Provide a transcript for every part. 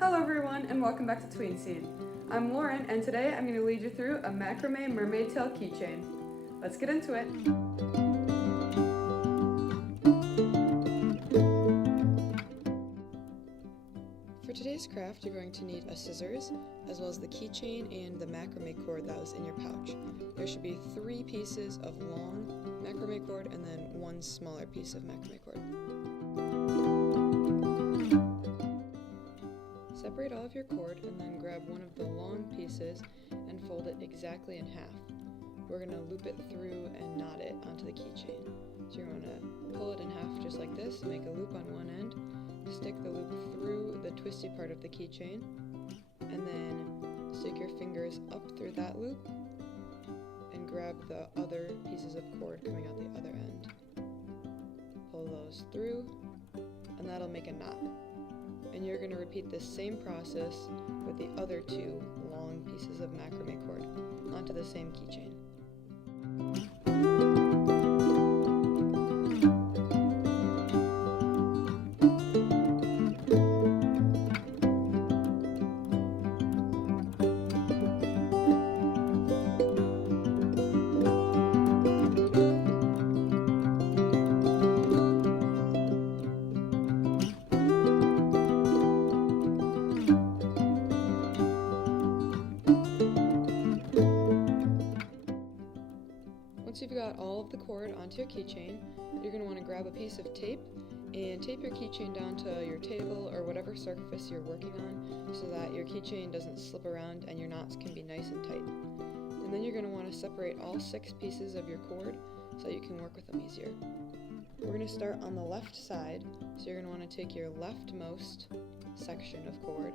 Hello everyone and welcome back to Tween Scene. I'm Lauren and today I'm going to lead you through a Macrame mermaid tail keychain. Let's get into it. For today's craft you're going to need a scissors as well as the keychain and the macrame cord that was in your pouch. There should be 3 pieces of long macrame cord and then 1 smaller piece of macrame cord. Separate all of your cord and then grab one of the long pieces and fold it exactly in half. We're going to loop it through and knot it onto the keychain. So you're going to pull it in half just like this, make a loop on one end, stick the loop through the twisty part of the keychain, and then stick your fingers up through that loop and grab the other pieces of cord coming out the other end. Pull those through and that'll make a knot. And you're going to repeat this same process with the other 2 long pieces of macrame cord onto the same keychain. Once you've got all of the cord onto your keychain, you're going to want to grab a piece of tape and tape your keychain down to your table or whatever surface you're working on so that your keychain doesn't slip around and your knots can be nice and tight. And then you're going to want to separate all 6 pieces of your cord so you can work with them easier. We're going to start on the left side, so you're going to want to take your leftmost section of cord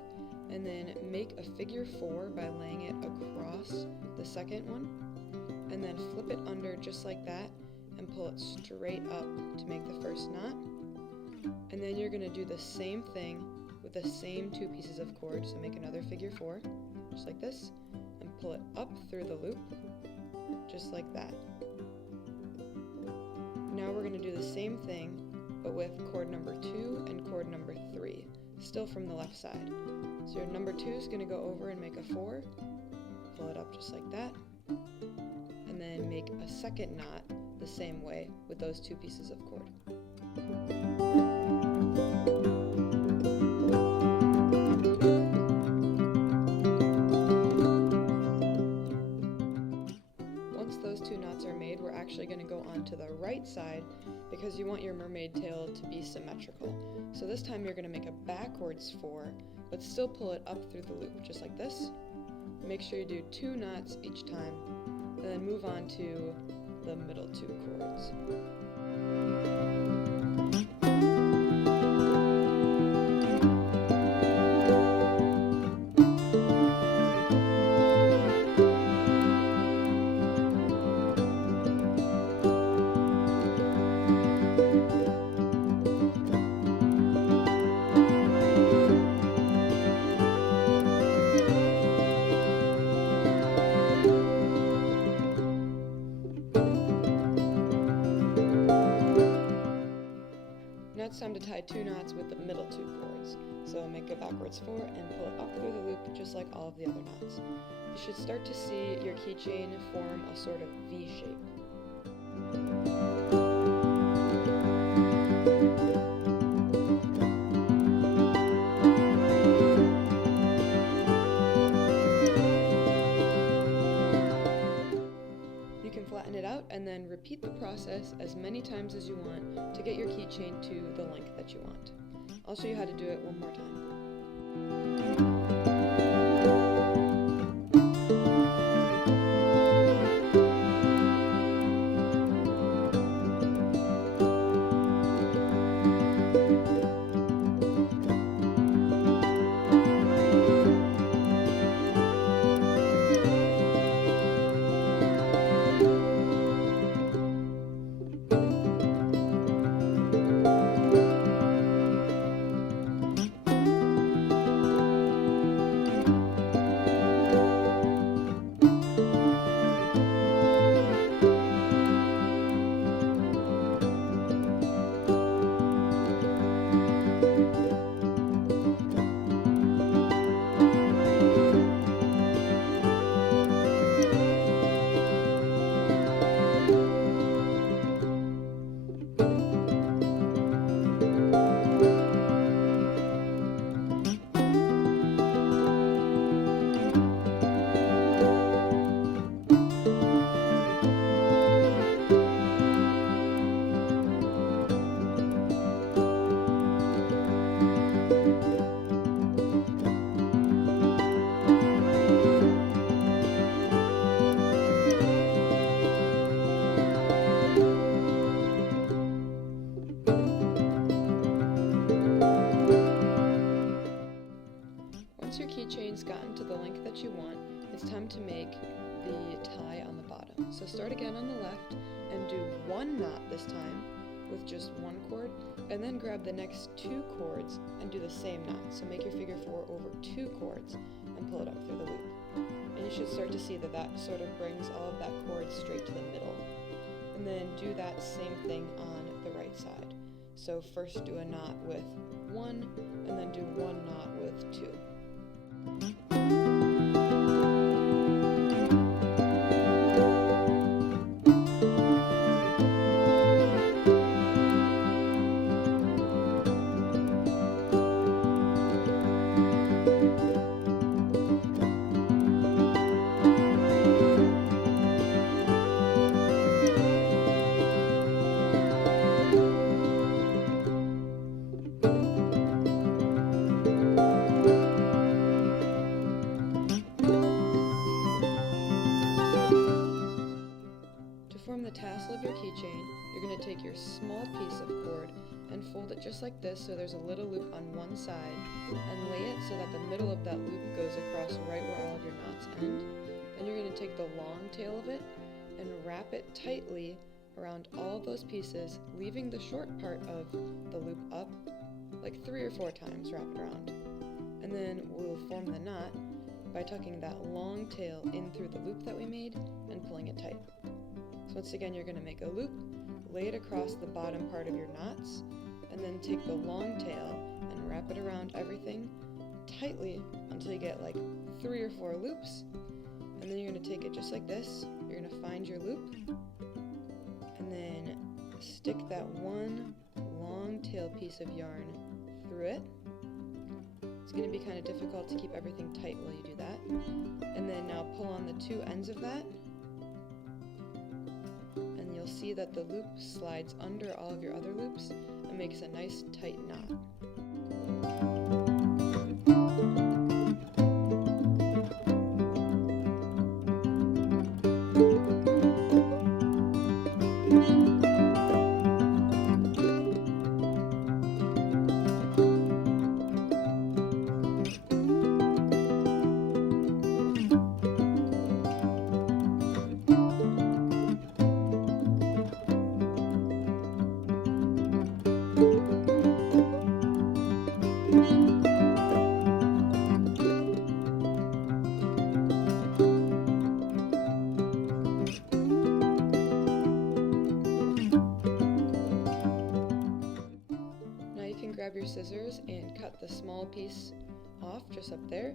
and then make a figure 4 by laying it across the second one, and then flip it under just like that and pull it straight up to make the first knot. And then you're going to do the same thing with the same 2 pieces of cord, so make another figure 4 just like this and pull it up through the loop just like that. Now we're going to do the same thing but with cord number 2 and cord number 3, still from the left side. So your number 2 is going to go over and make a 4, pull it up just like that, and then make a second knot the same way with those 2 pieces of cord. Once those 2 knots are made, we're actually going to go on to the right side because you want your mermaid tail to be symmetrical. So this time you're going to make a backwards 4, but still pull it up through the loop just like this. Make sure you do 2 knots each time, and then move on to the middle 2 cords. Now it's time to tie 2 knots with the middle 2 cords. So make a backwards 4 and pull it up through the loop just like all of the other knots. You should start to see your keychain form a sort of V shape. Flatten it out and then repeat the process as many times as you want to get your keychain to the length that you want. I'll show you how to do it one more time. once your keychain's gotten to the length that you want, it's time to make the tie on the bottom. So start again on the left and do one knot this time with just one cord, and then grab the next two cords and do the same knot. So make your figure 4 over 2 cords and pull it up through the loop. And you should start to see that that sort of brings all of that cord straight to the middle. And then do that same thing on the right side. So first do a knot with 1, and then do one knot with 2. The tassel of your keychain, you're going to take your small piece of cord and fold it just like this so there's a little loop on one side, and lay it so that the middle of that loop goes across right where all of your knots end. Then you're going to take the long tail of it and wrap it tightly around all those pieces, leaving the short part of the loop up like 3 or 4 times. Wrap it around, and then we'll form the knot by tucking that long tail in through the loop that we made and pulling it tight. So once again, you're going to make a loop, lay it across the bottom part of your knots, and then take the long tail and wrap it around everything tightly until you get like 3 or 4 loops. And then you're going to take it just like this. You're going to find your loop, and then stick that one long tail piece of yarn through it. It's going to be kind of difficult to keep everything tight while you do that. And then now pull on the 2 ends of that, and you'll see that the loop slides under all of your other loops and makes a nice tight knot. Grab your scissors and cut the small piece off just up there,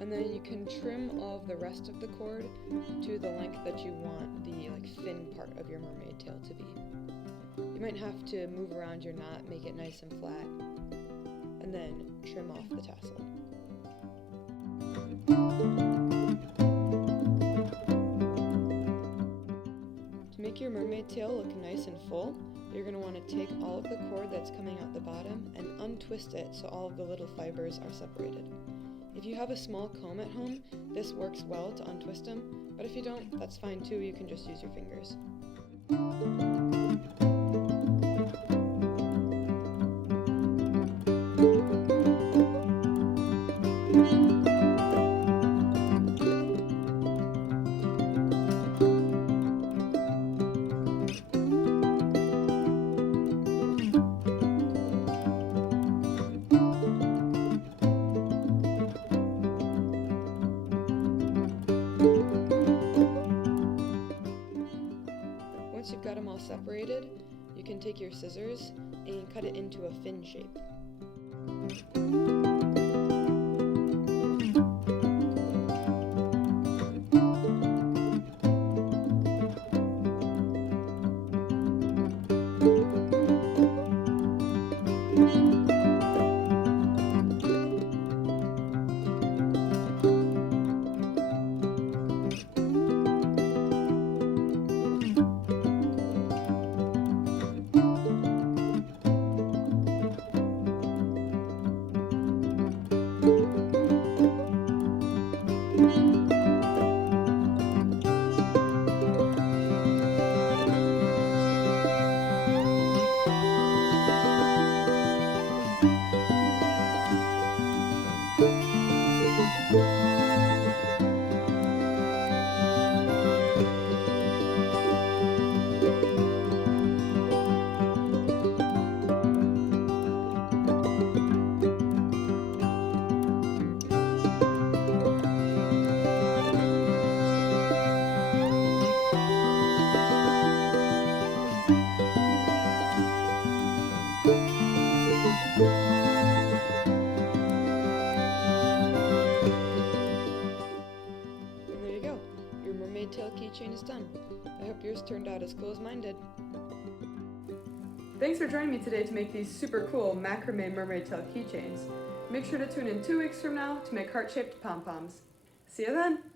and then you can trim all of the rest of the cord to the length that you want the fin part of your mermaid tail to be. You might have to move around your knot, make it nice and flat, and then trim off the tassel. To make your mermaid tail look nice and full, you're going to want to take all of the cord that's coming out the bottom and untwist it so all of the little fibers are separated. If you have a small comb at home, this works well to untwist them, but if you don't, that's fine too, you can just use your fingers. Once you've got them all separated, you can take your scissors and cut it into a fin shape. And there you go. Your mermaid tail keychain is done. I hope yours turned out as cool as mine did. Thanks for joining me today to make these super cool macrame mermaid tail keychains. Make sure to tune in 2 weeks from now to make heart-shaped pom-poms. See you then!